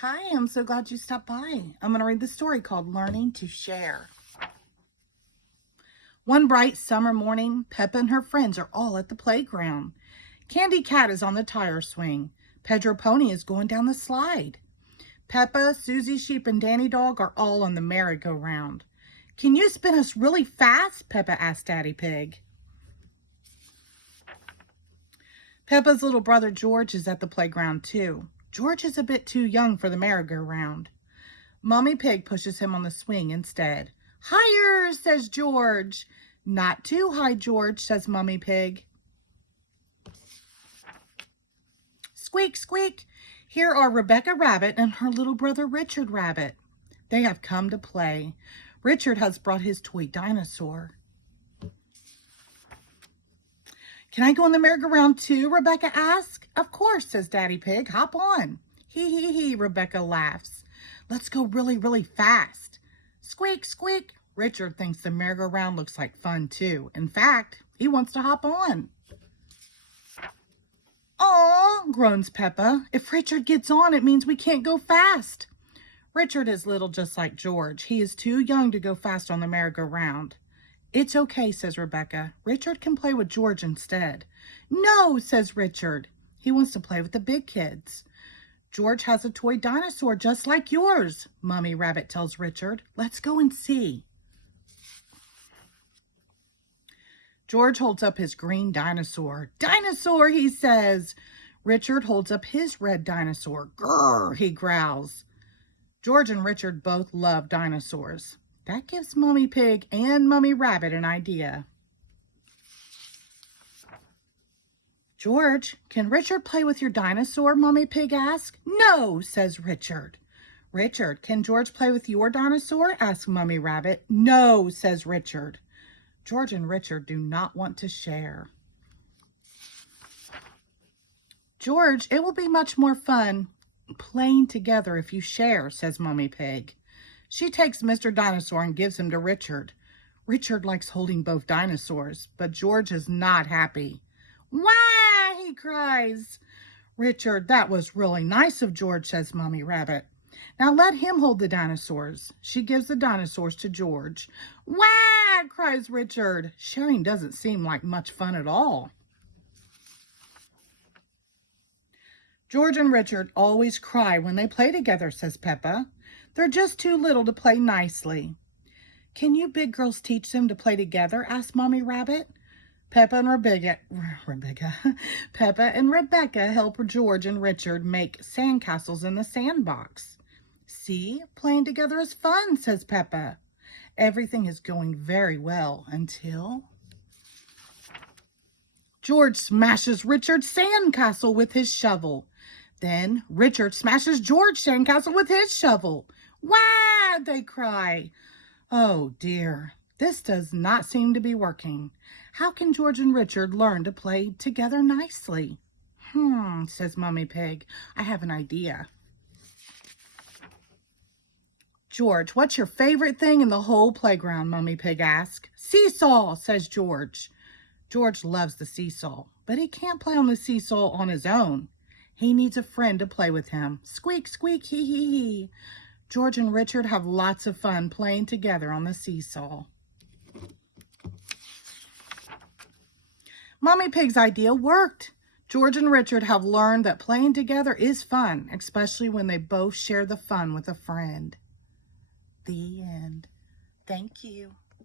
Hi, I'm so glad you stopped by. I'm going to read the story called Learning to Share. One bright summer morning, Peppa and her friends are all at the playground. Candy Cat is on the tire swing. Pedro Pony is going down the slide. Peppa, Susie Sheep, and Danny Dog are all on the merry-go-round. Can you spin us really fast? Peppa asked Daddy Pig. Peppa's little brother George is at the playground too. George is a bit too young for the merry-go-round. Mommy Pig pushes him on the swing instead. Higher, says George. Not too high, George, says Mommy Pig. Squeak, squeak. Here are Rebecca Rabbit and her little brother Richard Rabbit. They have come to play. Richard has brought his toy dinosaur. Can I go on the merry-go-round too? Rebecca asks. Of course, says Daddy Pig. Hop on. Hee, Rebecca laughs. Let's go really, really fast. Squeak, squeak. Richard thinks the merry-go-round looks like fun too. In fact, he wants to hop on. Aw, groans Peppa. If Richard gets on, it means we can't go fast. Richard is little just like George. He is too young to go fast on the merry-go-round. It's okay, says Rebecca. Richard can play with George instead. No, says Richard. He wants to play with the big kids. George has a toy dinosaur just like yours, Mommy Rabbit tells Richard. Let's go and see. George holds up his green dinosaur. Dinosaur, he says. Richard holds up his red dinosaur. Grrr, he growls. George and Richard both love dinosaurs. That gives Mommy Pig and Mommy Rabbit an idea. George, can Richard play with your dinosaur? Mommy Pig asks. No, says Richard. Richard, can George play with your dinosaur? Asks Mommy Rabbit. No, says Richard. George and Richard do not want to share. George, it will be much more fun playing together if you share, says Mommy Pig. She takes Mr. Dinosaur and gives him to Richard. Richard likes holding both dinosaurs, but George is not happy. Wah! He cries. Richard, that was really nice of George, says Mommy Rabbit. Now let him hold the dinosaurs. She gives the dinosaurs to George. Wah! Cries Richard. Sharing doesn't seem like much fun at all. George and Richard always cry when they play together, says Peppa. They're just too little to play nicely. Can you big girls teach them to play together? Asked Mommy Rabbit. Peppa and Rebecca help George and Richard make sandcastles in the sandbox. See, playing together is fun, says Peppa. Everything is going very well until George smashes Richard's sandcastle with his shovel. Then Richard smashes George's sandcastle with his shovel. Wah! They cry. Oh dear, this does not seem to be working. How can George and Richard learn to play together nicely? Says Mommy Pig. I have an idea. George, what's your favorite thing in the whole playground? Mommy Pig asks. Seesaw, says George. George loves the seesaw, but he can't play on the seesaw on his own. He needs a friend to play with him. Squeak, squeak, hee. George and Richard have lots of fun playing together on the seesaw. Mommy Pig's idea worked. George and Richard have learned that playing together is fun, especially when they both share the fun with a friend. The end. Thank you.